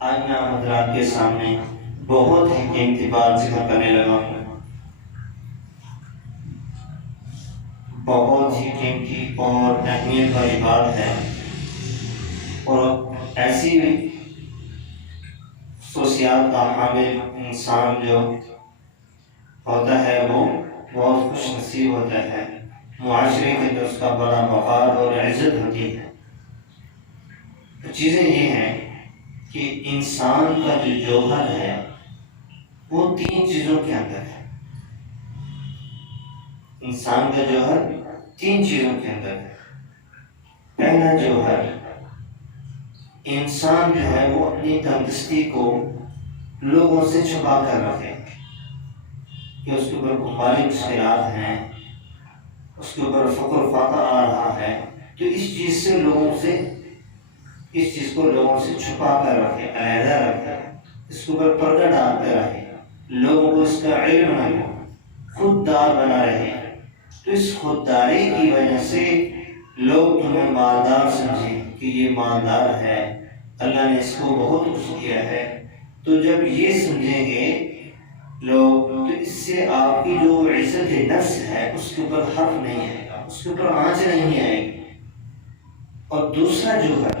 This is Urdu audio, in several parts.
آج میں حضرات کے سامنے بہت ہی قیمتی بات ذکر کرنے لگا ہوں، بہت ہی قیمتی اور اہمیت والی بات ہے، اور ایسی خصوصیات کا حامل انسان جو ہوتا ہے وہ بہت خوش نصیب ہوتا ہے، معاشرے کے اندر اس کا بڑا وقار اور عزت ہوتی ہے۔ تو چیزیں یہ ہیں کہ انسان کا جو جوہر ہے وہ 3 چیزوں کے اندر ہے۔ انسان کا جوہر 3 چیزوں کے اندر ہے۔ پہلا جوہر، انسان جو ہے وہ اپنی تندرستی کو لوگوں سے چھپا کر رکھے، کہ اس کے اوپر مالی مشکلات ہیں، اس کے اوپر فقر و فاقہ آ رہا ہے، تو اس چیز کو لوگوں سے چھپا کر رکھے، علیحدہ رکھے، اس کے اوپر پردہ ڈالتے رہے، لوگوں کو اس کا علم نہ ہو، خود دار بنا رہے۔ تو اس خودداری کی وجہ سے لوگ تمہیں مالدار سمجھیں کہ یہ مالدار ہے، اللہ نے اس کو بہت کچھ دیا ہے۔ تو جب یہ سمجھیں گے لوگ، تو اس سے آپ کی جو عزت نفس ہے اس کے اوپر حرف نہیں آئے گا، اس کے اوپر آنچ نہیں آئے گی۔ اور دوسرا جو ہے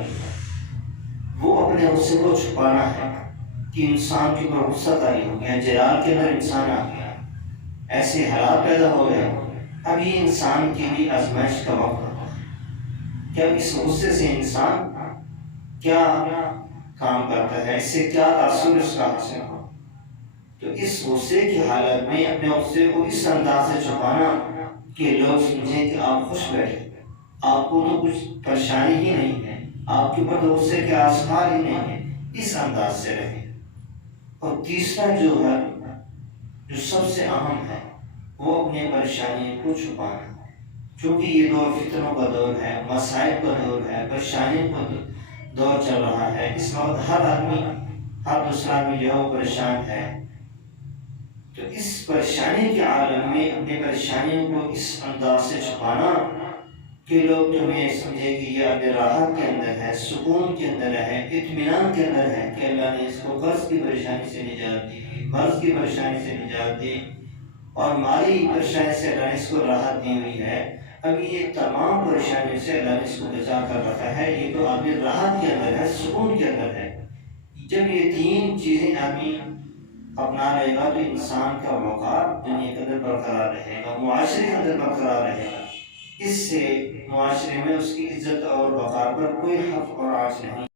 وہ اپنے غصے کو چھپانا ہے، کہ انسان کے اوپر غصہ طاری ہو گیا، جلال کے اندر انسان آ گیا، ایسے حالات پیدا ہو گئے، اب یہ انسان کے لیے آزمائش کا وقت ہوتا ہے کہ اب اس غصے سے انسان کیا کام کرتا ہے، اس سے کیا تاثر اس کا حاصل ہو۔ تو اس غصے کی حالت میں اپنے غصے کو اس انداز سے چھپانا کہ لوگ سمجھیں کہ آپ خوش بیٹھے، آپ کو تو کچھ پریشانی ہی نہیں ہے، آپ کے اوپر غصے کے آثار ہی نہیں ہے، اس انداز سے رہے۔ اور تیسرا جو ہے، جو سب سے اہم ہے، وہ اپنے پریشانی کو چھپانا، کیونکہ یہ دور فتنوں کا دور ہے، مسائل کا دور ہے، پریشانیوں کا دور چل رہا ہے۔ اس وقت ہر دوسرا آدمی جو ہے وہ پریشان ہے۔ تو اس پریشانی کے عالم میں اپنے پریشانیوں کو اس انداز سے چھپانا کہ لوگ تمہیں سمجھے کہ یہ اپنے راحت کے اندر ہے، سکون کے اندر ہے، اطمینان کے اندر ہے، کہ اللہ نے اس کو قرض کی پریشانی سے نجات دی، مرض کی پریشانی سے نجات دی، اور مالی پریشانی سے اللہ نے اس کو راحت دی ہوئی ہے۔ اب یہ تمام پریشانیوں سے اللہ نے اس کو بچا کر رکھا ہے، یہ تو آدمی راحت کے اندر ہے، سکون کے اندر ہے۔ جب یہ 3 چیزیں آدمی اپنا لے گا تو انسان کا وقار دنیا کے اندر برقرار رہے گا، معاشرے کے اندر برقرار رہے گا، اس سے معاشرے میں اس کی عزت اور وقار پر کوئی حرف اور آنچ نہیں۔